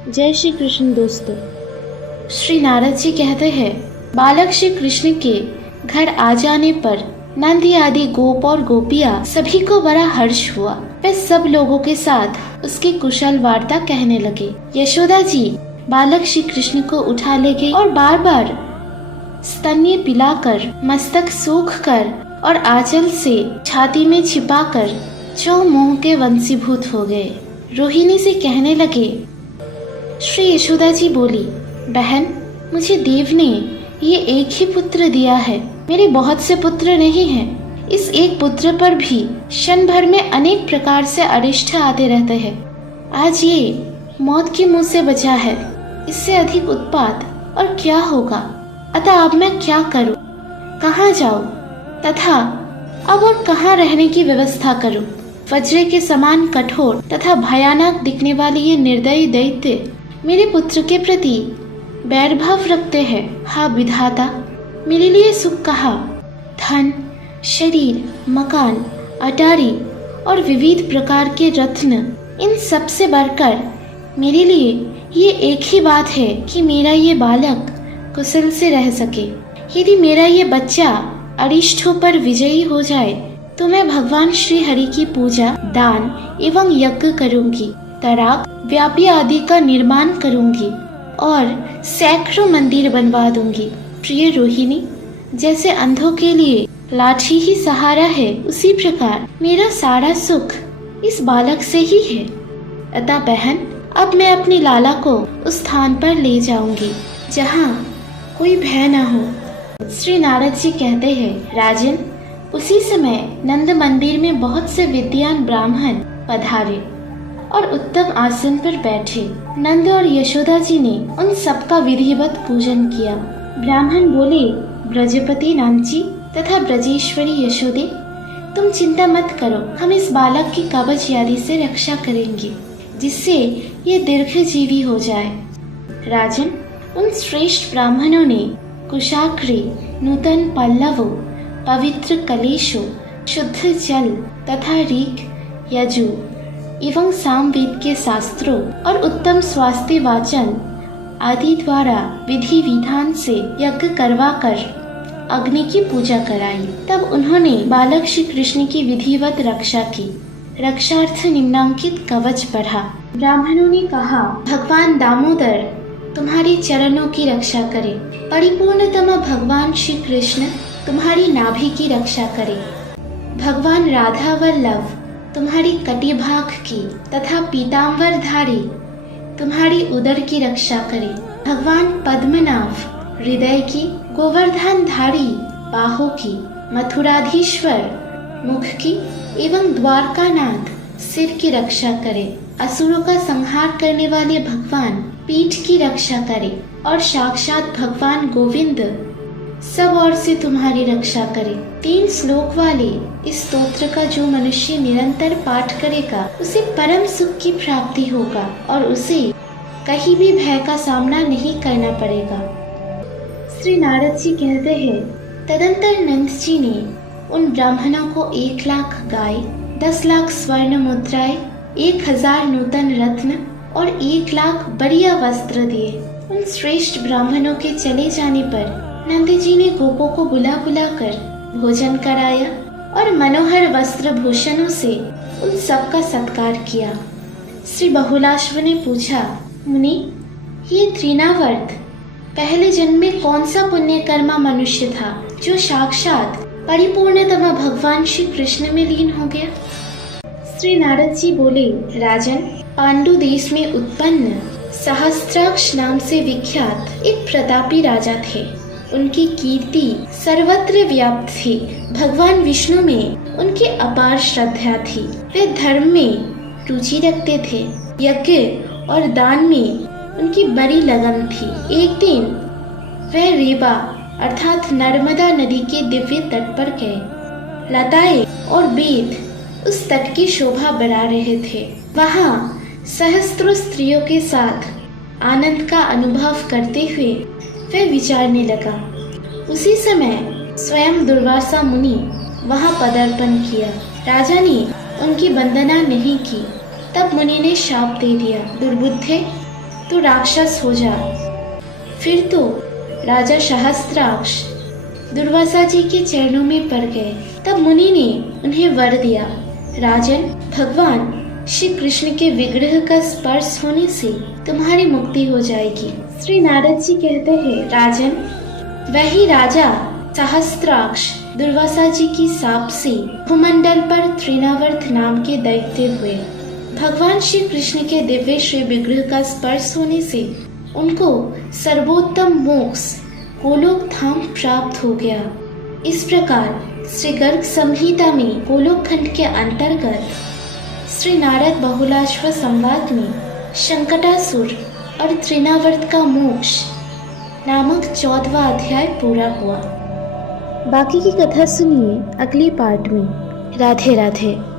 जय श्री कृष्ण दोस्तों। श्री नारद जी कहते हैं, बालक श्री कृष्ण के घर आ जाने पर नंदी आदि गोप और गोपियाँ सभी को बड़ा हर्ष हुआ। वे सब लोगों के साथ उसकी कुशल वार्ता कहने लगे। यशोदा जी बालक श्री कृष्ण को उठा ले गई और बार बार स्तन्य पिलाकर, मस्तक सूख कर और आंचल से छाती में छिपाकर जो मोह के वंशीभूत हो गए। रोहिणी से कहने लगे। श्री यशोदा जी बोली, बहन, मुझे देव ने ये एक ही पुत्र दिया है, मेरे बहुत से पुत्र नहीं हैं। इस एक पुत्र पर भी क्षण भर में अनेक प्रकार से अरिष्ट आते रहते हैं। आज ये मौत के मुंह से बचा है, इससे अधिक उत्पात और क्या होगा। अतः अब मैं क्या करूं, कहाँ जाऊं तथा अब और कहाँ रहने की व्यवस्था करूं। वज्र के समान कठोर तथा भयानक दिखने वाले ये निर्दयी दैत्य मेरे पुत्र के प्रति बैरभाव रखते हैं। हा विधाता, मेरे लिए सुख कहा, धन, शरीर, मकान, अटारी और विविध प्रकार के रत्न, इन सब से बढ़कर मेरे लिए ये एक ही बात है कि मेरा ये बालक कुशल से रह सके। यदि मेरा ये बच्चा अरिष्टों पर विजयी हो जाए तो मैं भगवान श्री हरि की पूजा, दान एवं यज्ञ करूंगी, तड़ाक, व्यापी आदि का निर्माण करूंगी और सैकड़ों मंदिर बनवा दूंगी। प्रिय रोहिणी, जैसे अंधों के लिए लाठी ही सहारा है, उसी प्रकार मेरा सारा सुख इस बालक से ही है। अतः बहन, अब मैं अपनी लाला को उस स्थान पर ले जाऊंगी जहाँ कोई भय न हो। श्री नारद जी कहते हैं, राजन, उसी समय नंद मंदिर में बहुत से विद्वान ब्राह्मण पधारे और उत्तम आसन पर बैठे। नंद और यशोदा जी ने उन सबका विधिवत पूजन किया। ब्राह्मण बोले, ब्रजपति नामची तथा ब्रजेश्वरी यशोदे, तुम चिंता मत करो, हम इस बालक की कवच आदि से रक्षा करेंगे, जिससे ये दीर्घजीवी हो जाए। राजन, उन श्रेष्ठ ब्राह्मणों ने कुशाग्रे, नूतन पल्लवों, पवित्र कलेशों, शुद्ध जल तथा ऋग, यजु एवं सामवेद के शास्त्रों और उत्तम स्वास्थ्य वाचन आदि द्वारा विधि विधान से यज्ञ करवाकर अग्नि की पूजा कराई। तब उन्होंने बालक श्री कृष्ण की विधिवत रक्षा की। रक्षार्थ निम्नांकित कवच पढ़ा। ब्राह्मणों ने कहा, भगवान दामोदर तुम्हारी चरणों की रक्षा करे, परिपूर्णतम भगवान श्री कृष्ण तुम्हारी नाभि की रक्षा करे, भगवान राधा वल्लभ तुम्हारी कटिभाग की तथा पीतांबरधारी तुम्हारी उदर की रक्षा करे, भगवान पद्मनाभ हृदय की, गोवर्धनधारी बाहों की, मथुराधीश्वर मुख की एवं द्वारकानाथ सिर की रक्षा करे, असुरों का संहार करने वाले भगवान पीठ की रक्षा करे और साक्षात भगवान गोविंद सब ओर से तुम्हारी रक्षा करे। 3 श्लोक वाले इस स्तोत्र का जो मनुष्य निरंतर पाठ करेगा उसे परम सुख की प्राप्ति होगा और उसे कहीं भी भय का सामना नहीं करना पड़ेगा। श्री नारद जी कहते हैं, तदंतर नंद जी ने उन ब्राह्मणों को 1 लाख गाय, 10 लाख स्वर्ण मुद्राएं, 1000 नूतन रत्न और 1 लाख बढ़िया वस्त्र दिए। उन श्रेष्ठ ब्राह्मणों के चले जाने पर नंद जी ने गोपों को बुला बुलाकर भोजन कराया और मनोहर वस्त्र भूषणों से उन सबका सत्कार किया। श्री बहुलाश्व ने पूछा, मुनि, ये त्रिनावर्त पहले जन्म में कौन सा पुण्य कर्मा मनुष्य था जो साक्षात परिपूर्णतम भगवान श्री कृष्ण में लीन हो गया? श्री नारद जी बोले, राजन, पांडु देश में उत्पन्न सहस्त्राक्ष नाम से विख्यात एक प्रतापी राजा थे। उनकी कीर्ति सर्वत्र व्याप्त थी। भगवान विष्णु में उनकी अपार श्रद्धा थी। वे धर्म में रुचि रखते थे। यज्ञ और दान में उनकी बड़ी लगन थी। एक दिन वे रेवा अर्थात नर्मदा नदी के दिव्य तट पर गए। लताएं और बेद उस तट की शोभा बढ़ा रहे थे। वहाँ सहस्त्रों स्त्रियों के साथ आनंद का अनुभव करते हुए वह विचारने लगा। उसी समय स्वयं दुर्वासा मुनि वहां पदार्पण किया। राजा ने उनकी वंदना नहीं की। तब मुनि ने शाप दे दिया, दुर्बुद्धे, तो राक्षस हो जा। फिर तो राजा सहस्त्राक्ष दुर्वासा जी के चरणों में पड़ गए। तब मुनि ने उन्हें वर दिया, राजन, भगवान श्री कृष्ण के विग्रह का स्पर्श होने से तुम्हारी मुक्ति हो जाएगी। श्री नारद जी कहते हैं, राजन, वही राजा सहस्त्राक्ष दुर्वासा जी की शाप से भूमंडल पर तृणावर्त नाम के दैत्य हुए। भगवान श्री कृष्ण के दिव्य श्री विग्रह का स्पर्श होने से उनको सर्वोत्तम मोक्ष गोलोक धाम प्राप्त हो गया। इस प्रकार श्री गर्ग संहिता में गोलोक खंड के अंतर्गत श्री नारद बहुलाश्व संवाद में संकटासुर और तृणावर्त का मोक्ष नामक 14वां अध्याय पूरा हुआ। बाकी की कथा सुनिए अगली पार्ट में। राधे राधे।